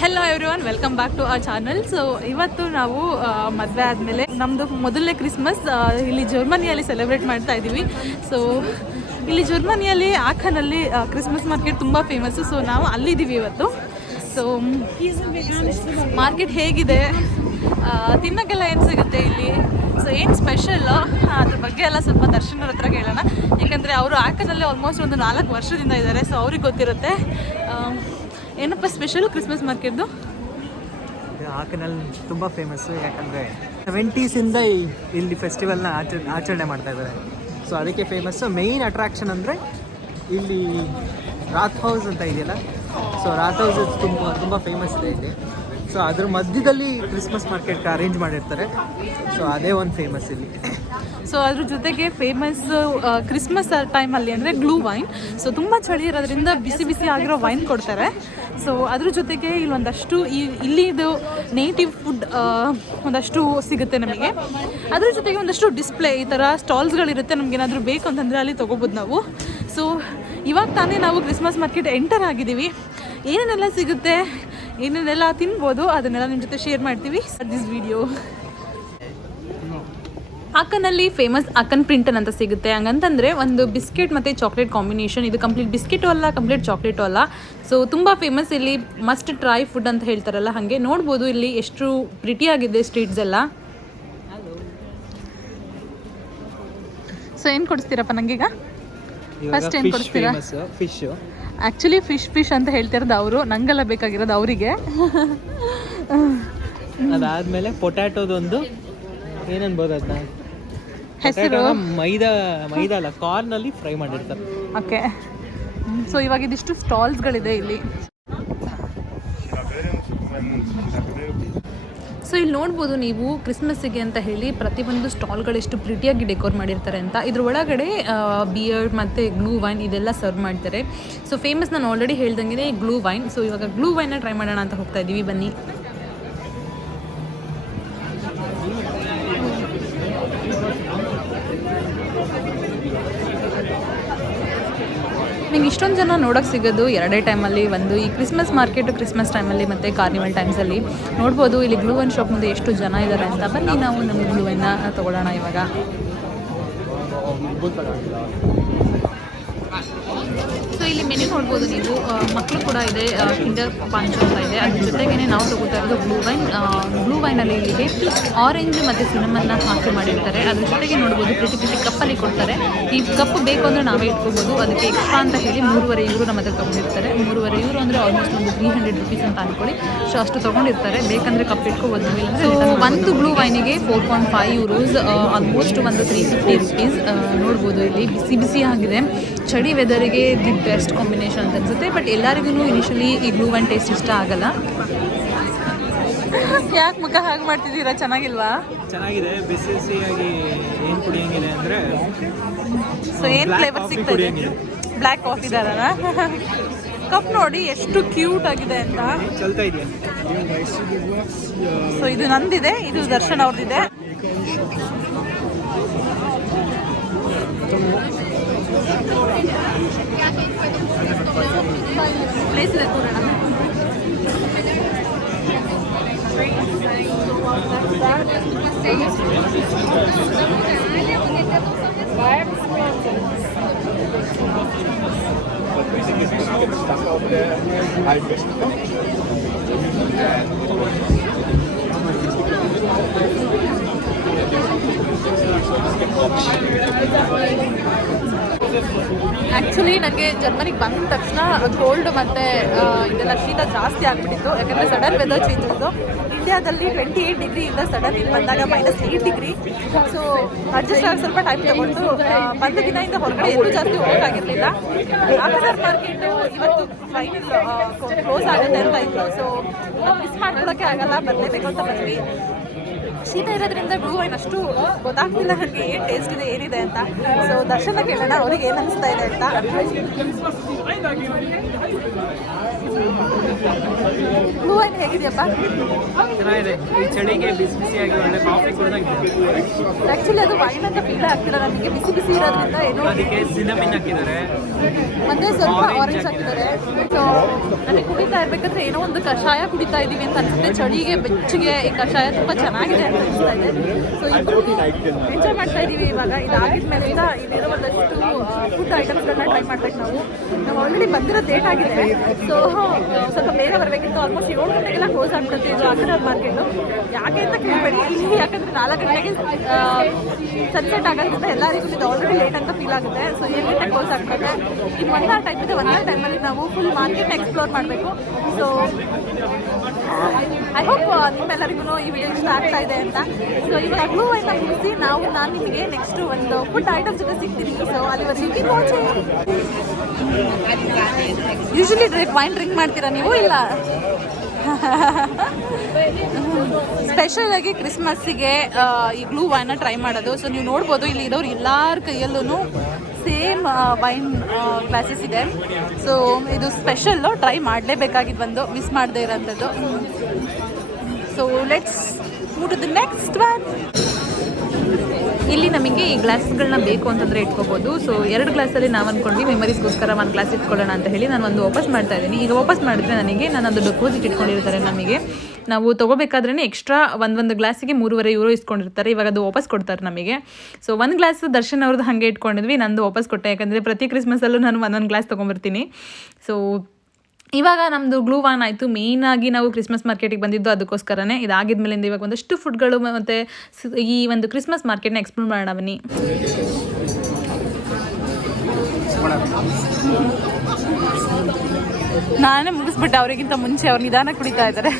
Hello everyone, welcome back to our channel. So ಇವತ್ತು ನಾವು ಮದುವೆ ಆದಮೇಲೆ ನಮ್ಮದು ಮೊದಲನೇ ಕ್ರಿಸ್ಮಸ್ ಇಲ್ಲಿ ಜರ್ಮನಿಯಲ್ಲಿ ಸೆಲೆಬ್ರೇಟ್ ಮಾಡ್ತಾ ಇದ್ದೀವಿ. ಸೊ ಇಲ್ಲಿ ಜರ್ಮನಿಯಲ್ಲಿ ಆಖನಲ್ಲಿ ಕ್ರಿಸ್ಮಸ್ ಮಾರ್ಕೆಟ್ ತುಂಬ ಫೇಮಸ್ಸು. ಸೊ ನಾವು ಅಲ್ಲಿದ್ದೀವಿ ಇವತ್ತು. ಸೊ ಮಾರ್ಕೆಟ್ ಹೇಗಿದೆ, ತಿನ್ನೋಕ್ಕೆಲ್ಲ ಏನು ಸಿಗುತ್ತೆ ಇಲ್ಲಿ, ಸೊ ಏನು ಸ್ಪೆಷಲ್ಲು ಅದ್ರ ಬಗ್ಗೆ ಎಲ್ಲ ಸ್ವಲ್ಪ ದರ್ಶನರ ಹತ್ರ ಕೇಳೋಣ. ಯಾಕಂದರೆ ಅವರು ಆಖನಲ್ಲಿ ಆಲ್ಮೋಸ್ಟ್ ಒಂದು 4 ವರ್ಷದಿಂದ ಇದ್ದಾರೆ. ಸೊ ಅವ್ರಿಗೆ ಗೊತ್ತಿರುತ್ತೆ ಏನಪ್ಪ ಸ್ಪೆಷಲ್ ಕ್ರಿಸ್ಮಸ್ ಮಾರ್ಕೆಟ್ದು. ಆಕನಲ್ಲಿ ತುಂಬ ಫೇಮಸ್ಸು, ಯಾಕಂದರೆ 70s ಇಲ್ಲಿ ಫೆಸ್ಟಿವಲ್ನ ಆಚರಣೆ ಮಾಡ್ತಾ ಇದ್ದಾರೆ. ಸೊ ಅದಕ್ಕೆ ಫೇಮಸ್ಸು. ಮೇಯ್ನ್ ಅಟ್ರಾಕ್ಷನ್ ಅಂದರೆ ಇಲ್ಲಿ ರಾತ್ ಹೌಸ್ ಅಂತ ಇದೆಯಲ್ಲ, ಸೊ ರಾತ್ ಹೌಸ್ ತುಂಬ ಫೇಮಸ್ ಇದೆ ಇಲ್ಲಿ. ಸೊ ಅದ್ರ ಮಧ್ಯದಲ್ಲಿ ಕ್ರಿಸ್ಮಸ್ ಮಾರ್ಕೆಟ್ ಅರೇಂಜ್ ಮಾಡಿರ್ತಾರೆ. ಸೊ ಅದೇ ಒಂದು ಫೇಮಸ್ ಇಲ್ಲಿ. ಸೊ ಅದ್ರ ಜೊತೆಗೆ ಫೇಮಸ್ ಕ್ರಿಸ್ಮಸ್ ಟೈಮಲ್ಲಿ ಅಂದರೆ ಗ್ಲೂ ವೈನ್. ಸೊ ತುಂಬ ಚಳಿ ಇರೋದ್ರಿಂದ ಬಿಸಿ ಬಿಸಿ ಆಗಿರೋ ವೈನ್ ಕೊಡ್ತಾರೆ. ಸೊ ಅದ್ರ ಜೊತೆಗೆ ಇಲ್ಲಿ ಒಂದಷ್ಟು ಇಲ್ಲಿದು ನೇಟಿವ್ ಫುಡ್ ಒಂದಷ್ಟು ಸಿಗುತ್ತೆ ನಮಗೆ. ಅದ್ರ ಜೊತೆಗೆ ಒಂದಷ್ಟು ಡಿಸ್ಪ್ಲೇ ಈ ಥರ ಸ್ಟಾಲ್ಸ್ಗಳಿರುತ್ತೆ. ನಮಗೇನಾದರೂ ಬೇಕು ಅಂತಂದರೆ ಅಲ್ಲಿ ತೊಗೋಬೋದು ನಾವು. ಸೊ ಇವಾಗ ತಾನೇ ನಾವು ಕ್ರಿಸ್ಮಸ್ ಮಾರ್ಕೆಟ್ ಎಂಟರ್ ಆಗಿದ್ದೀವಿ. ಏನೇನೆಲ್ಲ ಸಿಗುತ್ತೆ, ಏನೇನೆಲ್ಲ ತಿನ್ಬೋದು, ಅದನ್ನೆಲ್ಲ ನಿಮ್ಮ ಜೊತೆ ಶೇರ್ ಮಾಡ್ತೀವಿ ದಿಸ್ ವಿಡಿಯೋ. ಆಕನಲ್ಲಿ ಫೇಮಸ್ ಆಕನ್ ಪ್ರಿಂಟನ್ ಅಂತ ಸಿಗುತ್ತೆ. ಹಂಗಂತಂದರೆ ಒಂದು ಬಿಸ್ಕೆಟ್ ಮತ್ತು ಚಾಕ್ಲೇಟ್ ಕಾಂಬಿನೇಷನ್. ಇದು ಕಂಪ್ಲೀಟ್ ಬಿಸ್ಕೆಟು ಅಲ್ಲ, ಕಂಪ್ಲೀಟ್ ಚಾಕ್ಲೇಟು ಅಲ್ಲ. ಸೊ ತುಂಬ ಫೇಮಸ್ ಇಲ್ಲಿ, ಮಸ್ಟ್ ಟ್ರೈ ಫುಡ್ ಅಂತ ಹೇಳ್ತಾರಲ್ಲ ಹಾಗೆ. ನೋಡ್ಬೋದು ಇಲ್ಲಿ ಎಷ್ಟು ಪ್ರಿಟಿಯಾಗಿದೆ ಸ್ಟ್ರೀಟ್ಸ್ ಎಲ್ಲ. ಸೊ ಏನು ಕೊಡಿಸ್ತೀರಪ್ಪ ನನಗೀಗ? ಫಸ್ಟ್ ಏನು ಕೊಡಿಸ್ತೀರಾ? ಫಿಶು. ಆ್ಯಕ್ಚುಲಿ ಫಿಶ್ ಅಂತ ಹೇಳ್ತಿರೋದು ಅವರು, ನಂಗೆಲ್ಲ ಬೇಕಾಗಿರೋದು ಅವರಿಗೆ. ಅದಾದಮೇಲೆ ಪೊಟ್ಯಾಟೋದೊಂದು ಏನನ್ಬೋದು ಅದನ್ನ ಹೆಸರು ಮೈದಾ ಅಲ್ಲ, ಕಾರ್ನಲ್ಲಿ ಫ್ರೈ ಮಾಡಿರ್ತಾರೆ. ಓಕೆ. ಸೊ ಇವಾಗ ಇದಿಷ್ಟು ಸ್ಟಾಲ್ಸ್ಗಳಿದೆ ಇಲ್ಲಿ. ಸೊ ಇಲ್ಲಿ ನೋಡ್ಬೋದು ನೀವು ಕ್ರಿಸ್ಮಸ್ಸಿಗೆ ಅಂತ ಹೇಳಿ ಪ್ರತಿಯೊಂದು ಸ್ಟಾಲ್ಗಳು ಎಷ್ಟು ಪ್ರಿಟಿಯಾಗಿ ಡೆಕೋರ್ ಮಾಡಿರ್ತಾರೆ ಅಂತ. ಇದ್ರ ಒಳಗಡೆ ಬಿಯರ್ಡ್ ಮತ್ತು ಗ್ಲೂ ವೈನ್ ಇದೆಲ್ಲ ಸರ್ವ್ ಮಾಡ್ತಾರೆ. ಸೊ ಫೇಮಸ್ ನಾನು ಆಲ್ರೆಡಿ ಹೇಳ್ದಂಗೆ ಗ್ಲೂ ವೈನ್. ಸೊ ಇವಾಗ ಗ್ಲೂ ವೈನ್ನ ಟ್ರೈ ಮಾಡೋಣ ಅಂತ ಹೋಗ್ತಾ ಇದ್ದೀವಿ, ಬನ್ನಿ. ನಿಂಗೆ ಇಷ್ಟೊಂದು ಜನ ನೋಡೋಕ್ಕೆ ಸಿಗೋದು ಎರಡೇ ಟೈಮಲ್ಲಿ. ಒಂದು ಈ ಕ್ರಿಸ್ಮಸ್ ಮಾರ್ಕೆಟು ಕ್ರಿಸ್ಮಸ್ ಟೈಮಲ್ಲಿ ಮತ್ತು ಕಾರ್ನಿವಲ್ ಟೈಮ್ಸಲ್ಲಿ. ನೋಡ್ಬೋದು ಇಲ್ಲಿ ಗ್ಲೂ ವೈನ್ ಶಾಪ್ ಮುಂದೆ ಎಷ್ಟು ಜನ ಇದ್ದಾರೆ ಅಂತ. ಬನ್ನಿ ನಾವು ನಮ್ಮ ಗ್ಲೂ ವೈನ್ನ ತೊಗೊಳ್ಳೋಣ ಇವಾಗ. ಸೊ ಇಲ್ಲಿ ಮೆನು ನೋಡ್ಬೋದು ನೀವು. ಮಕ್ಕಳು ಕೂಡ ಇದೆ, ಕಿಂಡರ್ ಪಂಚ್ ಅಂತ ಇದೆ. ಅದ್ರ ಜೊತೆಗೇ ನಾವು ತೊಗೋತಾ ಇರೋದು ಗ್ಲೂ ವೈನ್. ಗ್ಲೂ ವೈನಲ್ಲಿ ಇಲ್ಲಿಗೆ ಆರೆಂಜ್ ಮತ್ತು ಸಿನಮನ್ನ ಹಾಕಿ ಮಾಡಿರ್ತಾರೆ. ಅದ್ರ ಜೊತೆಗೆ ನೋಡ್ಬೋದು ಪ್ರಿಟಿ ಕಪ್ಪಲ್ಲಿ ಕೊಡ್ತಾರೆ. ಈ ಕಪ್ ಬೇಕು ಅಂದರೆ ನಾವೇ ಇಟ್ಕೋಬೋದು. ಅದಕ್ಕೆ ಎಕ್ಸ್ಟ್ರಾ ಅಂತ ಹೇಳಿ 3.5 ಯೂರೋ ನಮ್ಮ ಹತ್ರ ತೊಗೊಂಡಿರ್ತಾರೆ. 3.5 ಯೂರೋ ಅಂದರೆ ಆಲ್ಮೋಸ್ಟ್ ಒಂದು 300 ರುಪೀಸ್ ಅಂತ ಅಂದ್ಕೊಳ್ಳಿ. ಸೊ ಅಷ್ಟು ತೊಗೊಂಡಿರ್ತಾರೆ. ಬೇಕಂದರೆ ಕಪ್ ಇಟ್ಕೋಬೋದು. ಸೊ ಒಂದು ಗ್ಲೂ ವೈನಿಗೆ 4.5 ಯೂರೋಸ್, ಆಲ್ಮೋಸ್ಟ್ ಒಂದು 350 ರುಪೀಸ್. ನೋಡ್ಬೋದು ಇಲ್ಲಿ ಬಿಸಿ ಬಿಸಿ ಆಗಿದೆ. ಚಳಿ ವೆದರಿಗೆ ದಿ ಬೆಸ್ಟ್ ಕಾಂಬಿನೇಷನ್ ಅಂತ ಅನಿಸುತ್ತೆ. ಬಟ್ ಎಲ್ಲರಿಗೂ ಇನಿಷಿಯಲಿ ಈ ಗ್ಲೂ ವೈನ್ ಟೇಸ್ಟ್ ಇಷ್ಟ ಆಗಲ್ಲ. ಯಾಕೆ ಮುಖ ಹಾಗೆ ಮಾಡ್ತಿದ್ದೀರಾ? ಚೆನ್ನಾಗಿಲ್ವಾ? ಚೆನ್ನಾಗಿದೆ, ಬಿಸಿ ಬಿಸಿಯಾಗಿ ಏನು ಕುಡಿಯಂಗಿದೆ ಅಂದರೆ. ಸೊ ಏನು ಫ್ಲೇವರ್ ಸಿಗ್ತಾ ಇದೆ? ಬ್ಲ್ಯಾಕ್ ಕಾಫಿ ದಾರನ ಕಪ್ ನೋಡಿ ಎಷ್ಟು ಕ್ಯೂಟ್ ಆಗಿದೆ ಅಂತ. ಚಲ್ತಾ ಇದೆಯಾ? ಸೊ ಇದು ನಂದಿದೆ, ಇದು ದರ್ಶನ್ ಅವ್ರದ್ದಿದೆ. ಪ್ಲೇಸ್ ಇದೆ ಕೂಡೋಣ. ಆ್ಯಕ್ಚುಲಿ ನನಗೆ ಜರ್ಮನಿಗೆ ಬಂದ ತಕ್ಷಣ ಕೋಲ್ಡ್ ಮತ್ತು ಇದೆಲ್ಲ ಶೀತ ಜಾಸ್ತಿ ಆಗಿಬಿಟ್ಟಿತ್ತು. ಯಾಕಂದರೆ ಸಡನ್ ವೆದರ್ ಚೇಂಜ್ ಇತ್ತು. ಇಂಡಿಯಾದಲ್ಲಿ 28 ಡಿಗ್ರಿಯಿಂದ ಸಡನ್ ಇಲ್ಲಿ ಬಂದಾಗ -8 ಡಿಗ್ರಿ. ಸೊ ಅಡ್ಜಸ್ಟ್ ಆಗಿ ಸ್ವಲ್ಪ ಟೈಮ್ ತಗೊಂಡು ಒಂದು ದಿನದಿಂದ ಹೊರಗಡೆ ಎಲ್ಲೂ ಜಾಸ್ತಿ ಹೋಗೋಕ್ಕಾಗಿರಲಿಲ್ಲ. ಆಫ್ಟರ್ ಮಾರ್ಕೆಟು ಇವತ್ತು ಫೈನಲ್ ಕ್ಲೋಸ್ ಆಗುತ್ತೆ ಅಂತ ಇತ್ತು. ಸೊ ಮಿಸ್ ಮಾಡ್ಕೊಳ್ಳೋಕ್ಕೆ ಆಗಲ್ಲ, ಬರಲೇಬೇಕು ಅಂತ ಬಂದ್ವಿ. ಶೀತ ಇರೋದ್ರಿಂದ ಗ್ಲೂ ವೈನ್ ಅಷ್ಟು ಗೊತ್ತಾಗ್ತಿಲ್ಲ ನನಗೆ ಏನು ಟೇಸ್ಟ್ ಇದೆ, ಏನಿದೆ ಅಂತ. ಸೊ ದರ್ಶನ ಕೇಳೋಣ ಅವ್ರಿಗೆ ಏನು ಅನಿಸ್ತಾ ಇದೆ ಅಂತ. ಗ್ಲೂ ವೈನ್ ಹೇಗಿದೆಯಪ್ಪ? ಚೆನ್ನಾಗಿದೆ. ಈ ಚಳಿಗೆ ಬಿಸಿ ಬಿಸಿಯಾಗಿ ಒಳ್ಳೆ ಕಾಫಿ ಕುಡಿದಂಗೆ. ಆ್ಯಕ್ಚುಲಿ ಅದು ವೈನ್ ಅಂತ ಫೀಲ್ ಆಗ್ತಿಲ್ಲ ನನಗೆ, ಬಿಸಿ ಬಿಸಿ ಇರೋದ್ರಿಂದ. ಏನು ಅದಕ್ಕೆ ಸಿನಮಿನ್ ಹಾಕಿದ್ದಾರೆ. ಮತ್ತೆ ಸ್ವಲ್ಪ ಆರೆಂಜ್ ಹಾಕಿದ್ದಾರೆ. ಸೊ ನನಗೆ ಕುಡಿತಾ ಇರಬೇಕಾದ್ರೆ ಏನೋ ಒಂದು ಕಷಾಯ ಕುಡಿತಾ ಇದ್ದೀವಿ ಅಂತ ಅನ್ಸುತ್ತೆ. ಚಳಿಗೆ ಬೆಚ್ಚಗೆ ಈ ಕಷಾಯ ತುಂಬ ಚೆನ್ನಾಗಿದೆ ಅಂತ ಅನಿಸ್ತಾ ಇದೆ. ಸೊ ಇಬ್ಬರು ಎಂಜಾಯ್ ಮಾಡ್ತಾ ಇದ್ದೀವಿ. ಇವಾಗ ಇದಾಗಿದ್ಮೇಲೆ ಇಲ್ಲಿರೋ ಒಂದಷ್ಟು ಫುಡ್ ಐಟಮ್ಸ್ಗಳನ್ನ ಟ್ರೈ ಮಾಡ್ಬೇಕು. ನಾವು ಆಲ್ರೆಡಿ ಬಂದಿರೋ ಲೇಟ್ ಆಗಿದೆ. ಸೊ ಸ್ವಲ್ಪ ಬೇಗ ಬರಬೇಕಿತ್ತು. ಆಲ್ಮೋಸ್ಟ್ 7 ಗಂಟೆಗೆಲ್ಲ ಕ್ಲೋಸ್ ಆಗ್ಬಿಡುತ್ತೆ ಇದು ಅಗ್ರಹಾರ ಮಾರ್ಕೆಟು. ಯಾಕೆ ಅಂತ ಕೇಳಬೇಡಿ, ಯಾಕಂದರೆ 4 ಗಂಟೆಗೆ ಸನ್ಸೆಟ್ ಆಗೋದ್ರಿಂದ ಎಲ್ಲರಿಗೂ ಇದು ಆಲ್ರೆಡಿ ಲೇಟ್ ಅಂತ ಫೀಲ್ ಆಗುತ್ತೆ. ಸೊ 7 ಗಂಟೆಗೆ ಕ್ಲೋಸ್ ಆಗ್ಬಿಡುತ್ತೆ. ಇದು 1 hour ಟೈಮ್ ಇದೆ. 1 hour ಟೈಮಲ್ಲಿ ನಾವು ಫುಲ್ ಮಾರ್ಕೆಟ್ನ ಎಕ್ಸ್ಪ್ಲೋರ್ ಮಾಡಬೇಕು. ಸೊ ಐ ಹೋಪ್ ನಿಮ್ಮೆಲ್ಲರಿಗೂ ಈ ವಿಡಿಯೋ ಇಷ್ಟ ಆಗ್ತಾ ಇದೆ ಅಂತ. ಸೊ ಇವಾಗ ಗ್ಲೂ ವೈನ್ನ ಮುಗಿಸಿ ನಾನು ನಿಮಗೆ ನೆಕ್ಸ್ಟ್ ಒಂದು ಫುಡ್ ಐಟಮ್ ಜೊತೆ ಸಿಗ್ತೀನಿ. ಸೊ ಅಲ್ಲಿವರೆಗೆ ಯೂಶಲಿ ವೈನ್ ಡ್ರಿಂಕ್ ಮಾಡ್ತೀರಾ ನೀವು? ಇಲ್ಲ, ಸ್ಪೆಷಲ್ ಆಗಿ ಕ್ರಿಸ್ಮಸ್ಸಿಗೆ ಈ ಗ್ಲೂ ವೈನ್ನ ಟ್ರೈ ಮಾಡೋದು. ಸೊ ನೀವು ನೋಡ್ಬೋದು ಇಲ್ಲಿ ಇರೋರು ಎಲ್ಲರ ಕೈಯಲ್ಲೂ ಸೇಮ್ ವೈನ್ ಗ್ಲಾಸಸ್ ಇದೆ. ಸೊ ಇದು ಸ್ಪೆಷಲ್ಲು, ಟ್ರೈ ಮಾಡಲೇಬೇಕಾಗಿದ್ದು, ಒಂದು ಮಿಸ್ ಮಾಡದೇ ಇರೋಂಥದ್ದು. So let's move to the next one. ಇಲ್ಲಿ ನಮಗೆ ಈ ಗ್ಲಾಸ್ಗಳನ್ನ ಬೇಕು ಅಂತಂದರೆ ಇಟ್ಕೋಬೋದು. ಸೊ 2 ಗ್ಲಾಸಲ್ಲಿ ನಾವು ಅಂದ್ಕೊಂಡ್ವಿ ಮೆಮರೀಸ್ಗೋಸ್ಕರ 1 ಗ್ಲಾಸ್ ಇಟ್ಕೊಳ್ಳೋಣ ಅಂತ ಹೇಳಿ ನಾನು ಒಂದು ವಾಪಸ್ ಮಾಡ್ತಾ ಇದ್ದೀನಿ. ಈಗ ವಾಪಸ್ ಮಾಡಿದ್ರೆ ನನಗೆ ಅದು ಡೆಪಾಸಿಟ್ ಇಟ್ಕೊಂಡಿರ್ತಾರೆ. ನಮಗೆ ನಾವು ತೊಗೋಬೇಕಾದ್ರೇ ಎಕ್ಸ್ಟ್ರಾ ಒಂದು ಗ್ಲಾಸಿಗೆ 3.5 euro ಇಸ್ಕೊಂಡಿರ್ತಾರೆ. ಇವಾಗ ಅದು ವಾಪಸ್ ಕೊಡ್ತಾರೆ ನಮಗೆ. ಸೊ 1 ಗ್ಲಾಸ್ ದರ್ಶನ್ ಅವ್ರದ್ದು ಹಾಗೆ ಇಟ್ಕೊಂಡಿದ್ವಿ, ನಂದು ವಾಪಸ್ ಕೊಟ್ಟೆ. ಯಾಕಂದರೆ ಪ್ರತಿ ಕ್ರಿಸ್ಮಸಲ್ಲೂ ನಾನು ಒಂದೊಂದು ಗ್ಲಾಸ್ ತೊಗೊಂಬರ್ತೀನಿ. ಸೊ ಇವಾಗ ನಮ್ಮದು ಗ್ಲೂ ವೈನ್ ಆಯಿತು. ಮೇಯ್ನಾಗಿ ನಾವು ಕ್ರಿಸ್ಮಸ್ ಮಾರ್ಕೆಟಿಗೆ ಬಂದಿದ್ದು ಅದಕ್ಕೋಸ್ಕರನೇ. ಇದಾಗಿದ್ಮೇಲಿಂದ ಇವಾಗ ಒಂದಷ್ಟು ಫುಡ್ಗಳು ಮತ್ತು ಈ ಒಂದು ಕ್ರಿಸ್ಮಸ್ ಮಾರ್ಕೆಟ್ನ ಎಕ್ಸ್ಪ್ಲೋರ್ ಮಾಡೋಣ ಬನ್ನಿ. ನಾನೇ ಮುಗಿಸ್ಬಿಟ್ಟೆ, ಅವರಿಗಿಂತ ಮುಂಚೆ ಅವ್ರು ನಿಧಾನ ಕುಡಿತಾ ಇದ್ದಾರೆ.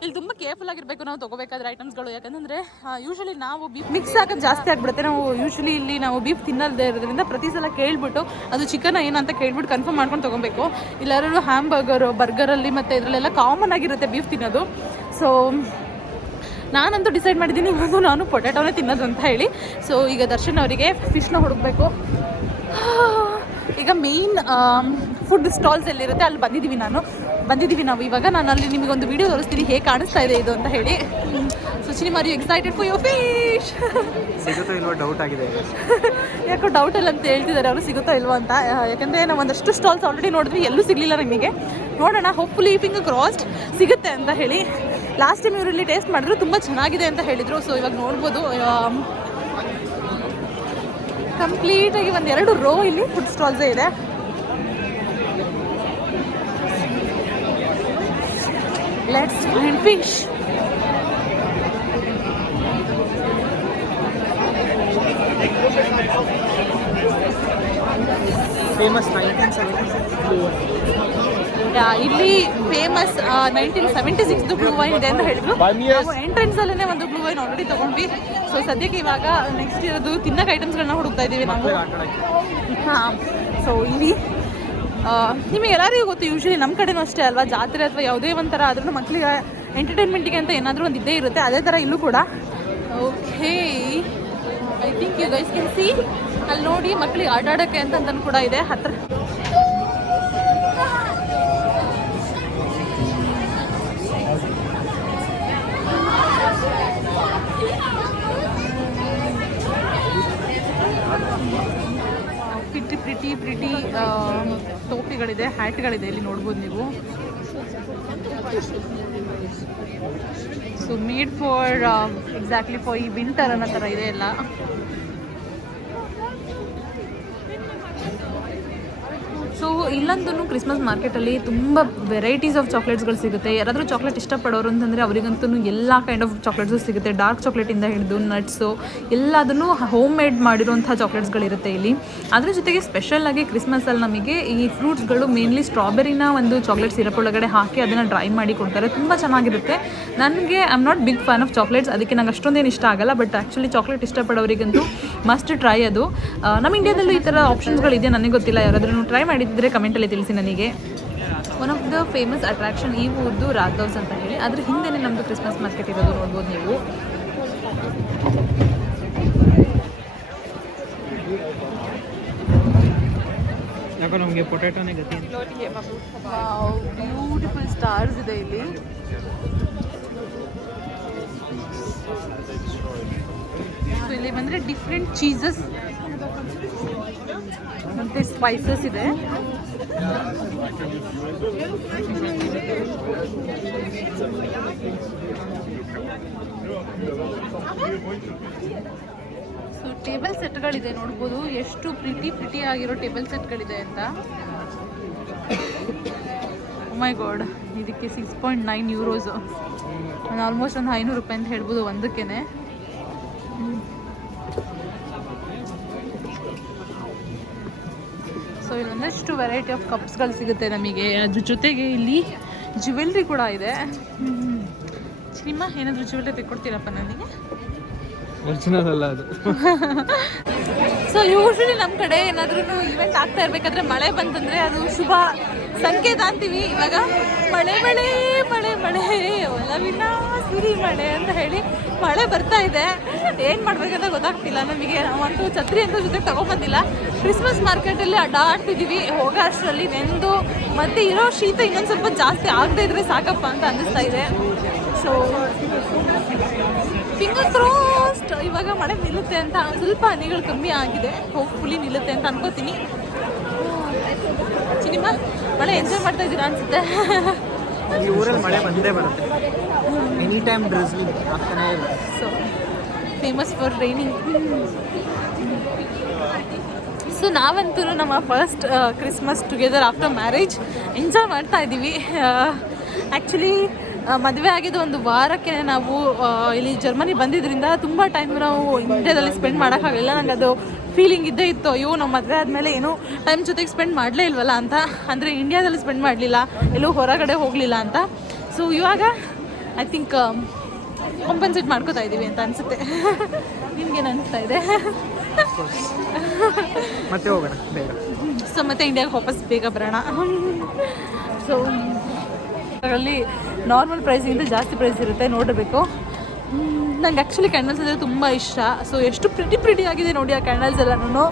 ಇಲ್ಲಿ ತುಂಬ ಕೇರ್ಫುಲ್ ಆಗಿರಬೇಕು ನಾವು ತೊಗೋಬೇಕಾದ್ರೆ ಐಟಮ್ಸ್ಗಳು. ಯಾಕಂದರೆ ಯೂಶ್ವಲಿ ನಾವು ಬೀಫ್ ಮಿಕ್ಸ್ ಆಗೋದು ಜಾಸ್ತಿ ಆಗಿಬಿಡುತ್ತೆ. ನಾವು ಯೂಶ್ವಲಿ ಇಲ್ಲಿ ನಾವು ಬೀಫ್ ತಿನ್ನೋದೇ ಇರೋದ್ರಿಂದ ಪ್ರತಿ ಸಲ ಕೇಳಿಬಿಟ್ಟು ಅದು ಚಿಕನ್ ಏನಂತ ಕೇಳ್ಬಿಟ್ಟು ಕನ್ಫರ್ಮ್ ಮಾಡ್ಕೊಂಡು ತೊಗೊಬೇಕು. ಎಲ್ಲರೂ ಬರ್ಗರಲ್ಲಿ ಮತ್ತು ಇದರಲ್ಲೆಲ್ಲ ಕಾಮನ್ ಆಗಿರುತ್ತೆ ಬೀಫ್ ತಿನ್ನೋದು. ಸೊ ನಾನಂತೂ ಡಿಸೈಡ್ ಮಾಡಿದ್ದೀನಿ ಇವತ್ತು ನಾನು ಪೊಟ್ಯಾಟೋನೇ ತಿನ್ನೋದು ಅಂತ ಹೇಳಿ. ಸೊ ಈಗ ದರ್ಶನ್ ಅವರಿಗೆ ಫಿಶ್ನ ಹುಡುಕಬೇಕು. ಈಗ ಮೇಯ್ನ್ ಫುಡ್ ಸ್ಟಾಲ್ಸ್ ಎಲ್ಲಿರುತ್ತೆ ಅಲ್ಲಿ ಬಂದಿದ್ದೀವಿ ನಾವು. ಇವಾಗ ನಾನು ಅಲ್ಲಿ ನಿಮಗೊಂದು ವಿಡಿಯೋ ತೋರಿಸ್ತೀನಿ ಹೇಗೆ ಕಾಣಿಸ್ತಾ ಇದೆ ಇದು ಅಂತ ಹೇಳಿ. So Chini, are you excited for your fish? ಸಿಗುತ್ತೋ ಇಲ್ವೋ ಡೌಟ್ ಆಗಿದೆ. ಯಾಕೋ ಡೌಟ್ ಇಲ್ಲ ಅಂತ ಹೇಳ್ತಿದ್ದಾರೆ ಅವರು, ಸಿಗುತ್ತೋ ಇಲ್ವೋ ಅಂತ. ಯಾಕಂದರೆ ನಾವು ಒಂದಷ್ಟು ಸ್ಟಾಲ್ಸ್ ಆಲ್ರೆಡಿ ನೋಡಿದ್ವಿ, ಎಲ್ಲೂ ಸಿಗಲಿಲ್ಲ ನಮಗೆ. ನೋಡೋಣ, ಹೋಪ್ಫುಲಿ ಫಿಂಗರ್ ಕ್ರಾಸ್ಡ್ ಸಿಗುತ್ತೆ ಅಂತ ಹೇಳಿ. ಲಾಸ್ಟ್ ಟೈಮ್ ಇವರಲ್ಲಿ ಟೇಸ್ಟ್ ಮಾಡಿದ್ರು ತುಂಬ ಚೆನ್ನಾಗಿದೆ ಅಂತ ಹೇಳಿದರು. ಸೊ ಇವಾಗ ನೋಡ್ಬೋದು ಕಂಪ್ಲೀಟಾಗಿ 1-2 ರೋ ಇಲ್ಲಿ ಫುಡ್ ಸ್ಟಾಲ್ಸೇ ಇದೆ. Let's find fish. ಫೇಮಸ್ 1976 ಇಲ್ಲಿ ಫೇಮಸ್ 1976 ಬ್ಲೂ ವೈನ್ ಇದೆ ಅಂತ ಹೇಳಿದ್ರು. ನಾವು ಎಂಟ್ರೆನ್ಸಲ್ಲೇ ಒಂದು ಬ್ಲೂ ವೈನ್ ಆಲ್ರೆಡಿ ತೊಗೊಂಡ್ವಿ. ಸೊ ಸದ್ಯಕ್ಕೆ ಇವಾಗ ನೆಕ್ಸ್ಟ್ ಇರೋದು ತಿನ್ನಕ್ಕೆ ಐಟಮ್ಸ್ಗಳನ್ನ ಹುಡುಕ್ತಾ ಇದ್ದೀವಿ ನಾವು. ಹಾಂ, ಸೊ ಇಲ್ಲಿ ನಿಮಗೆ ಎಲ್ಲರಿಗೂ ಗೊತ್ತು, ಯೂಶ್ವಲಿ ನಮ್ಮ ಕಡೆನೂ ಅಷ್ಟೇ ಅಲ್ವಾ, ಜಾತ್ರೆ ಅಥವಾ ಯಾವುದೇ ಒಂಥರ ಆದ್ರೂ ಮಕ್ಕಳಿಗೆ ಎಂಟರ್ಟೈನ್ಮೆಂಟಿಗೆ ಅಂತ ಏನಾದರೂ ಒಂದು ಇದ್ದೇ ಇರುತ್ತೆ. ಅದೇ ಥರ ಇಲ್ಲೂ ಕೂಡ. Okay, I think you guys can see, ಅಲ್ಲಿ ನೋಡಿ ಮಕ್ಕಳಿಗೆ ಆಟಾಡೋಕ್ಕೆ ಅಂತಂದು ಕೂಡ ಇದೆ ಹತ್ರ. ಪ್ರಿಟಿ ಟೋಪಿಗಳಿದೆ, ಹ್ಯಾಟ್ಗಳಿದೆ, ಇಲ್ಲಿ ನೋಡ್ಬೋದು ನೀವು. So made for exactly for ಈ ವಿಂಟರ್ ಅನ್ನೋ ಥರ ಇದೆ ಎಲ್ಲ. ಸೊ ಇಲ್ಲಂತೂ ಕ್ರಿಸ್ಮಸ್ ಮಾರ್ಕೆಟಲ್ಲಿ ತುಂಬ ವೆರೈಟೀಸ್ ಆಫ್ ಚಾಕ್ಲೇಟ್ಸ್ಗಳು ಸಿಗುತ್ತೆ. ಯಾರಾದರೂ ಚಾಕ್ಲೇಟ್ ಇಷ್ಟಪಡೋರು ಅಂತಂದರೆ ಅವರಿಗಂತೂ ಎಲ್ಲ ಕೈಂಡ್ ಆಫ್ ಚಾಕ್ಲೇಟ್ಸು ಸಿಗುತ್ತೆ. ಡಾರ್ಕ್ ಚಾಕ್ಲೇಟಿಂದ ಹಿಡಿದು ನಟ್ಸು ಎಲ್ಲದನ್ನು ಹೋಮ್ ಮೇಡ್ ಮಾಡಿರೋಂಥ ಚಾಕ್ಲೇಟ್ಸ್ಗಳಿರುತ್ತೆ ಇಲ್ಲಿ. ಅದ್ರ ಜೊತೆಗೆ ಸ್ಪೆಷಲಾಗಿ ಕ್ರಿಸ್ಮಸಲ್ಲಿ ನಮಗೆ ಈ ಫ್ರೂಟ್ಸ್ಗಳು ಮೇನ್ಲಿ ಸ್ಟ್ರಾಬೆರಿನ ಒಂದು ಚಾಕ್ಲೇಟ್ ಸಿರಪ್ ಒಳಗಡೆ ಹಾಕಿ ಅದನ್ನು ಡ್ರೈ ಮಾಡಿ ಕೊಡ್ತಾರೆ. ತುಂಬ ಚೆನ್ನಾಗಿರುತ್ತೆ. ನನಗೆ I am not big fan of chocolates, ಅದಕ್ಕೆ ನಂಗೆ ಅಷ್ಟೊಂದೇನು ಇಷ್ಟ ಆಗಲ್ಲ. ಬಟ್ ಆ್ಯಕ್ಚುಲಿ ಚಾಕ್ಲೇಟ್ ಇಷ್ಟಪಡೋರಿಗಂತೂ ಮಸ್ಟ್ ಟ್ರೈ ಅದು. ನಮ್ಮ ಇಂಡಿಯಾದಲ್ಲೂ ಈ ಥರ ಆಪ್ಷನ್ಸ್ಗಳಿದೆ, ನನಗೆ ಗೊತ್ತಿಲ್ಲ. ಯಾರಾದ್ರೂ ಟ್ರೈ ಮಾಡಿದರೆ ಕಮೆಂಟಲ್ಲಿ ತಿಳಿಸಿ ನನಗೆ. One of the famous attraction ಈ ಊರ್ದು ರಾತ್ ಹೌಸ್ ಅಂತ ಹೇಳಿ, ಅದ್ರ ಹಿಂದೆನೇ ನಮ್ಮದು ಕ್ರಿಸ್ಮಸ್ ಮಾರ್ಕೆಟ್ ಇರೋದು ನೋಡ್ಬೋದು ನೀವು. ಯಾಕೋ ನಮಗೆ ಪೊಟ್ಯಾಟೋನೇ ಗತಿ. ಬ್ಯೂಟಿಫುಲ್ ಸ್ಟಾರ್ಸ್ ಇದೆ ಇಲ್ಲಿ. ಸೊ ಇಲ್ಲಿ ಬಂದರೆ ಡಿಫ್ರೆಂಟ್ ಚೀಸಸ್ ಮತ್ತು ಸ್ಪೈಸಸ್ ಇದೆ. ಸೊ ಟೇಬಲ್ ಸೆಟ್ಗಳಿದೆ ನೋಡ್ಬೋದು, ಎಷ್ಟು ಪ್ರಿಟಿ ಆಗಿರೋ ಟೇಬಲ್ ಸೆಟ್ಗಳಿದೆ ಅಂತ. ಮೈ ಗಾಡ್, ಇದಕ್ಕೆ 6.9 ಯೂರೋಸು, ಆಲ್ಮೋಸ್ಟ್ ಒಂದು 500 ರೂಪಾಯಿ ಅಂತ ಹೇಳ್ಬೋದು ಒಂದಕ್ಕೇ. ಸೊ ಇಲ್ಲೊಂದಷ್ಟು ವೆರೈಟಿ ಆಫ್ ಕಪ್ಸ್ಗಳು ಸಿಗುತ್ತೆ ನಮಗೆ. ಅದ್ರ ಜೊತೆಗೆ ಇಲ್ಲಿ ಜ್ಯುವೆಲ್ರಿ ಕೂಡ ಇದೆ. ನಿಮ್ಮ ಏನಾದರೂ ಜ್ಯುವೆಲ್ರಿ ತೆಕ್ಕೊಡ್ತೀರಪ್ಪ ನನಗೆ? ಒರಿಜಿನಲ್ ಅಲ್ಲ ಅದು. ಸೊ ಯೂಶ್ವಲಿ ನಮ್ಮ ಕಡೆ ಏನಾದ್ರೂ ಇವೆಂಟ್ ಆಗ್ತಾ ಇರಬೇಕಾದ್ರೆ ಮಳೆ ಬಂತಂದರೆ ಅದು ಶುಭ ಸಂಕೇತ ಅಂತೀವಿ. ಇವಾಗ ಮಳೆ ಮಳೆ ಮಳೆ ಮಳೆ ಒಲವಿನ ಸಿರಿ ಮಳೆ ಅಂತ ಹೇಳಿ ಮಳೆ ಬರ್ತಾ ಇದೆ. ಏನು ಮಾಡ್ಬೇಕಂತ ಗೊತ್ತಾಗ್ತಿಲ್ಲ ನಮಗೆ. ನಾವಂತೂ ಛತ್ರಿ ಅಂತೂ ಜೊತೆಗೆ ತೊಗೊಂಬಂದಿಲ್ಲ. ಕ್ರಿಸ್ಮಸ್ ಮಾರ್ಕೆಟಲ್ಲಿ ಅಡ್ಡಾಡ್ತಿದ್ದೀವಿ. ಹೋಗೋ ಅಷ್ಟರಲ್ಲಿ ನೆಂದು ಮತ್ತು ಇರೋ ಶೀತ ಇನ್ನೊಂದು ಸ್ವಲ್ಪ ಜಾಸ್ತಿ ಆಗದೆ ಇದ್ರೆ ಸಾಕಪ್ಪ ಅಂತ ಅನ್ನಿಸ್ತಾ ಇದೆ. ಸೊ ಫಿಂಗರ್ ಕ್ರಾಸ್ಡ್ ಇವಾಗ ಮಳೆ ನಿಲ್ಲುತ್ತೆ ಅಂತ, ಸ್ವಲ್ಪ ಹನಿಗಳು ಕಮ್ಮಿ ಆಗಿದೆ. ಹೋಪ್ಫುಲಿ ನಿಲ್ಲುತ್ತೆ ಅಂತ ಅನ್ಕೋತೀನಿ. ಸಿನಿಮಾ ಮಳೆ ಎಂಜಾಯ್ ಮಾಡ್ತಾ ಇದ್ದೀರಾ ಅನ್ಸುತ್ತೆ. ಈ ಊರಲ್ಲಿ ಮಳೆ ಬಂದೇ ಬರುತ್ತೆ, ಎನಿ ಟೈಮ್ ಡ್ರಿಸ್ಲಿಂಗ್ ಆಗ್ತಾನೆ ಇದೆ. So famous for raining. So ನಾವಂತೂ ನಮ್ಮ first Christmas together after marriage enjoy ಮಾಡ್ತಾ ಇದ್ದೀವಿ. ಆ್ಯಕ್ಚುಲಿ ಮದುವೆ ಆಗಿದ್ದು ಒಂದು ವಾರಕ್ಕೆ ನಾವು ಇಲ್ಲಿ ಜರ್ಮನಿ ಬಂದಿದ್ದರಿಂದ ತುಂಬ ಟೈಮ್ ನಾವು ಇಂಡಿಯಾದಲ್ಲಿ ಸ್ಪೆಂಡ್ ಮಾಡೋಕ್ಕಾಗಲಿಲ್ಲ. ನನಗೆ ಅದು ಫೀಲಿಂಗ್ ಇದ್ದೇ ಇತ್ತು, ಅಯ್ಯೋ ನಮ್ಮ ಮದುವೆ ಆದಮೇಲೆ ಏನೂ ಟೈಮ್ ಜೊತೆಗೆ ಸ್ಪೆಂಡ್ ಮಾಡಲೇ ಇಲ್ವಲ್ಲ ಅಂತ. ಅಂದರೆ ಇಂಡಿಯಾದಲ್ಲಿ ಸ್ಪೆಂಡ್ ಮಾಡಲಿಲ್ಲ, ಎಲ್ಲೂ ಹೊರಗಡೆ ಹೋಗಲಿಲ್ಲ ಅಂತ. ಸೊ ಇವಾಗ ಐ ಥಿಂಕ್ ಕಾಂಪನ್ಸೇಟ್ ಮಾಡ್ಕೋತಾ ಇದ್ದೀವಿ ಅಂತ ಅನಿಸುತ್ತೆ. ನಿಮ್ಗೇನು ಅನಿಸ್ತಾ ಇದೆ? ಮತ್ತೆ ಹೋಗೋಣ ಬೇಗ. ಸೊ ಮತ್ತೆ ಇಂಡಿಯಾಗೆ ವಾಪಸ್ ಬೇಗ ಬರೋಣ. ಸೊ ಅದರಲ್ಲಿ ನಾರ್ಮಲ್ ಪ್ರೈಸಿಗಿಂತ ಜಾಸ್ತಿ ಪ್ರೈಸ್ ಇರುತ್ತೆ, ನೋಡಬೇಕು. ನಂಗೆ ಆ್ಯಕ್ಚುಲಿ ಕ್ಯಾಂಡಲ್ಸ್ ಅಂದರೆ ತುಂಬ ಇಷ್ಟ. ಸೊ ಎಷ್ಟು ಪ್ರಿಟಿ ಆಗಿದೆ ನೋಡಿ ಆ ಕ್ಯಾಂಡಲ್ಸ್ ಎಲ್ಲನೂ.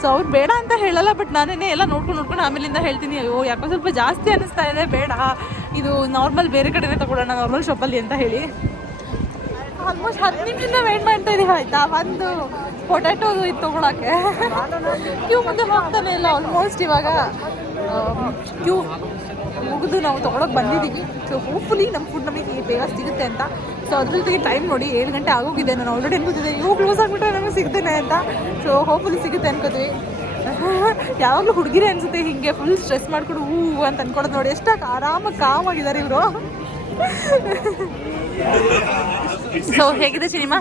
ಸೊ ಅವ್ರು ಬೇಡ ಅಂತ ಹೇಳಲ್ಲ, ಬಟ್ ನಾನೇ ಎಲ್ಲ ನೋಡ್ಕೊಂಡು ಆಮೇಲಿಂದ ಹೇಳ್ತೀನಿ, ಅಯ್ಯೋ ಯಾಕೋ ಸ್ವಲ್ಪ ಜಾಸ್ತಿ ಅನ್ನಿಸ್ತಾ ಇದೆ, ಬೇಡ ಇದು ನಾರ್ಮಲ್ ಬೇರೆ ಕಡೆನೇ ತೊಗೊಳ್ಳೋಣ ನಾರ್ಮಲ್ ಶಾಪಲ್ಲಿ ಅಂತ ಹೇಳಿ. ಆಲ್ಮೋಸ್ಟ್ 10 ನಿಮಿಷದಿಂದ ವೆಯ್ಟ್ ಮಾಡ್ತಾ ಇದ್ದೀವಿ ಆಯಿತಾ, ಒಂದು ಪೊಟ್ಯಾಟೋ ಇದು ತೊಗೊಳಕ್ಕೆ. ಕ್ಯೂ ಮುಂದೆ ಹೋಗ್ತಾನೆ ಇಲ್ಲ. ಆಲ್ಮೋಸ್ಟ್ ಇವಾಗ ಕ್ಯೂ ಮುಗಿದು ನಾವು ತೊಗೊಳಕ್ಕೆ ಬಂದಿದ್ದೀವಿ. ಸೊ ಹೋಪ್ಫುಲಿ ನಮ್ಮ ಫುಡ್ ನಮಗೆ ಬೇಗ ಸಿಗುತ್ತೆ ಅಂತ. ಸೊ ಅದ್ರ ಜೊತೆಗೆ ಟೈಮ್ ನೋಡಿ 7 ಗಂಟೆ ಆಗೋಗಿದೆ. ನಾನು ಆಲ್ರೆಡಿ ಅನ್ಕೋತಿದ್ದೆ ಇವು ಕ್ಲೋಸ್ ಆಗಿಬಿಟ್ರೆ ನಮಗೆ ಸಿಗ್ತೇನೆ ಅಂತ. ಸೊ ಹೋಪ್ಫುಲಿ ಸಿಗುತ್ತೆ ಅನ್ಕೋತೀವಿ. ಯಾವಾಗಲೂ ಹುಡುಗಿರೇ ಅನಿಸುತ್ತೆ ಹೀಗೆ ಫುಲ್ ಸ್ಟ್ರೆಸ್ ಮಾಡ್ಕೊಂಡು ಹೂ ಅಂತ ಅಂದ್ಕೊಡೋದು ನೋಡಿ. ಎಷ್ಟು ಆರಾಮಾಗಿ ಕಾಮಾಗಿದ್ದಾರೆ ಇವರು. ಸೊ ಹೇಗಿದೆ ಸಿನಿಮಾ?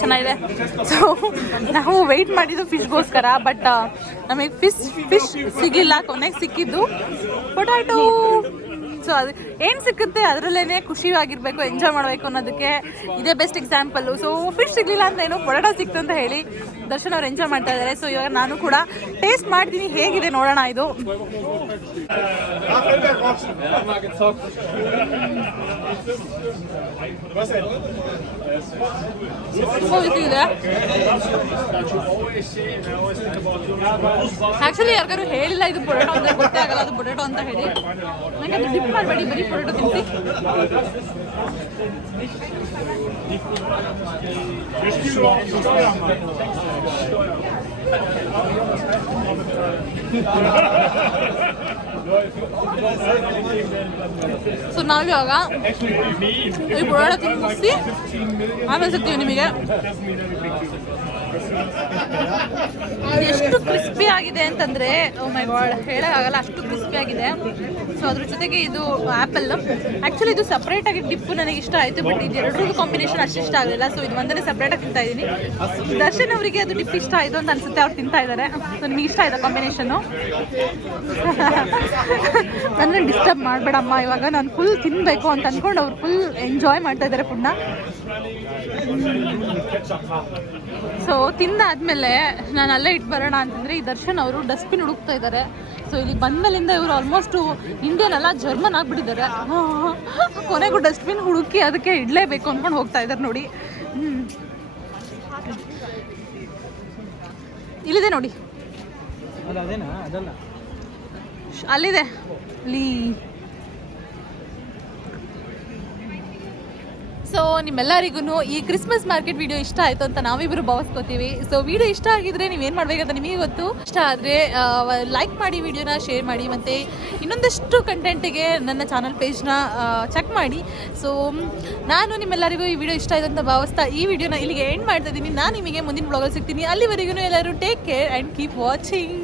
ಚೆನ್ನಾಗಿದೆ. ಸೊ ನಾವು ವೆಯ್ಟ್ ಮಾಡಿದ್ದು ಫಿಶ್ಗೋಸ್ಕರ, ಬಟ್ ನಮಗೆ ಫಿಶ್ ಸಿಗಲಿಲ್ಲ. ಕೊನೆಗೆ ಸಿಕ್ಕಿದ್ದು ಪೊಟ್ಯಾಟೋ. ಸೊ ಅದು ಏನು ಸಿಕ್ಕುತ್ತೆ ಅದರಲ್ಲೇ ಖುಷಿಯಾಗಿರಬೇಕು, ಎಂಜಾಯ್ ಮಾಡಬೇಕು ಅನ್ನೋದಕ್ಕೆ ಇದೇ ಬೆಸ್ಟ್ ಎಕ್ಸಾಂಪಲ್ಲು. ಸೊ ಫಿಶ್ ಸಿಗಲಿಲ್ಲ ಅಂತ ಏನೋ ಪೊಟ್ಯಾಟೋ ಸಿಕ್ತು ಅಂತ ಹೇಳಿ ದರ್ಶನ್ ಅವ್ರು ಎಂಜಾಯ್ ಮಾಡ್ತಾ ಇದ್ದಾರೆ. ಸೊ ಇವಾಗ ನಾನು ಕೂಡ ಟೇಸ್ಟ್ ಮಾಡ್ತೀನಿ, ಹೇಗಿದೆ ನೋಡೋಣ. ಇದು ಇದೆ. ಆ್ಯಕ್ಚುಲಿ ಯಾರಿಗಾರು ಹೇಳಿಲ್ಲ ಇದು ಪೊಟ್ಯಾಟೋ ಅಂದರೆ ಗೊತ್ತೇ ಆಗಲ್ಲ ಅದು ಪೊಟ್ಯಾಟೋ ಅಂತ ಹೇಳಿ. ನನಗೆ ಡಿಪ್ ಮಾಡಬೇಡಿ, ಬರೀ ಪೊಟ್ಯಾಟೋ ತಿನ್ಸಿ. ಸೊ ನಾವಿವಾಗ ಈ ಪೊಟ್ಯಾಟೋ ತಿನ್ನಿಸಿ ಆಮೇಲೆ ಸಿಗ್ತೀವಿ ನಿಮಗೆ. ಎಷ್ಟು ಕ್ರಿಸ್ಪಿ ಆಗಿದೆ ಅಂತಂದರೆ ಓ ಮೈ ಗಾಡ್, ಹೇಳೋಕ್ಕಾಗಲ್ಲ, ಅಷ್ಟು ಕ್ರಿಸ್ಪಿ ಆಗಿದೆ. ಸೊ ಅದ್ರ ಜೊತೆಗೆ ಇದು ಆ್ಯಪಲ್. ಆ್ಯಕ್ಚುಲಿ ಇದು ಸಪ್ರೇಟಾಗಿ ಡಿಪ್ಪು ನನಗೆ ಇಷ್ಟ ಆಯಿತು, ಬಟ್ ಇದು ಎರಡರದ್ದು ಕಾಂಬಿನೇಷನ್ ಅಷ್ಟು ಇಷ್ಟ ಆಗಲಿಲ್ಲ. ಸೊ ಇದು ಒಂದನೇ ಸಪ್ರೇಟಾಗಿ ತಿಂತಾ ಇದ್ದೀನಿ. ದರ್ಶನ್ ಅವರಿಗೆ ಅದು ಡಿಪ್ ಇಷ್ಟ ಆಯಿತು ಅಂತ ಅನಿಸುತ್ತೆ, ಅವ್ರು ತಿಂತಾ ಇದ್ದಾರೆ. ಸೊ ನಿಮಗೆ ಇಷ್ಟ ಆಯಿತಾ ಕಾಂಬಿನೇಷನ್ನು? ನನ್ನ ಡಿಸ್ಟರ್ಬ್ ಮಾಡಬೇಡಮ್ಮ, ಇವಾಗ ನಾನು ಫುಲ್ ತಿನ್ನಬೇಕು ಅಂತ ಅಂದ್ಕೊಂಡು ಅವ್ರು ಫುಲ್ ಎಂಜಾಯ್ ಮಾಡ್ತಾ ಇದ್ದಾರೆ ಫುಡ್ನ. ಸೊ ತಿಂದಾದ್ಮೇಲೆ ನಾನು ಅಲ್ಲೇ ಇಟ್ಟು ಬರೋಣ ಅಂತಂದರೆ ಈ ದರ್ಶನ್ ಅವರು ಡಸ್ಟ್ಬಿನ್ ಹುಡುಕ್ತಾ ಇದ್ದಾರೆ. ಸೊ ಇಲ್ಲಿ ಬಂದಮೇಲಿಂದ ಇವರು ಆಲ್ಮೋಸ್ಟು ಇಂಡಿಯನ್ ಅಲ್ಲ ಜರ್ಮನ್ ಆಗಿಬಿಟ್ಟಿದ್ದಾರೆ. ಕೊನೆಗೂ ಡಸ್ಟ್ಬಿನ್ ಹುಡುಕಿ ಅದಕ್ಕೆ ಇಡಲೇಬೇಕು ಅಂದ್ಕೊಂಡು ಹೋಗ್ತಾ ಇದ್ದಾರೆ ನೋಡಿ. ಇಲ್ಲಿದೆ ನೋಡಿ ಅದು ಅದೇನಾ? ಅದಲ್ಲ. ಅಲ್ಲಿದೆ ಅಲ್ಲಿ. ಸೊ ನಿಮ್ಮೆಲ್ಲರಿಗೂ ಈ ಕ್ರಿಸ್ಮಸ್ ಮಾರ್ಕೆಟ್ ವಿಡಿಯೋ ಇಷ್ಟ ಆಯಿತು ಅಂತ ನಾವಿಬ್ಬರು ಭಾವಿಸ್ಕೋತೀವಿ. ಸೊ ವಿಡಿಯೋ ಇಷ್ಟ ಆಗಿದ್ರೆ ನೀವೇನು ಮಾಡಬೇಕಂತ ನಿಮಗೆ ಗೊತ್ತು. ಇಷ್ಟ ಆದರೆ ಲೈಕ್ ಮಾಡಿ, ವಿಡಿಯೋನ ಶೇರ್ ಮಾಡಿ, ಮತ್ತು ಇನ್ನೊಂದಷ್ಟು ಕಂಟೆಂಟಿಗೆ ನನ್ನ ಚಾನಲ್ ಪೇಜ್ನ ಚೆಕ್ ಮಾಡಿ. ಸೊ ನಾನು ನಿಮ್ಮೆಲ್ಲರಿಗೂ ಈ ವಿಡಿಯೋ ಇಷ್ಟ ಆಯಿತು ಅಂತ ಭಾವಿಸ್ತಾ ಈ ವಿಡಿಯೋನ ಇಲ್ಲಿಗೆ ಎಂಡ್ ಮಾಡ್ತಾ ಇದ್ದೀನಿ. ನಾನು ನಿಮಗೆ ಮುಂದಿನ ಬ್ಲಾಗಲ್ಲಿ ಸಿಗ್ತೀನಿ. ಅಲ್ಲಿವರೆಗೂ ಎಲ್ಲರೂ take care and keep watching.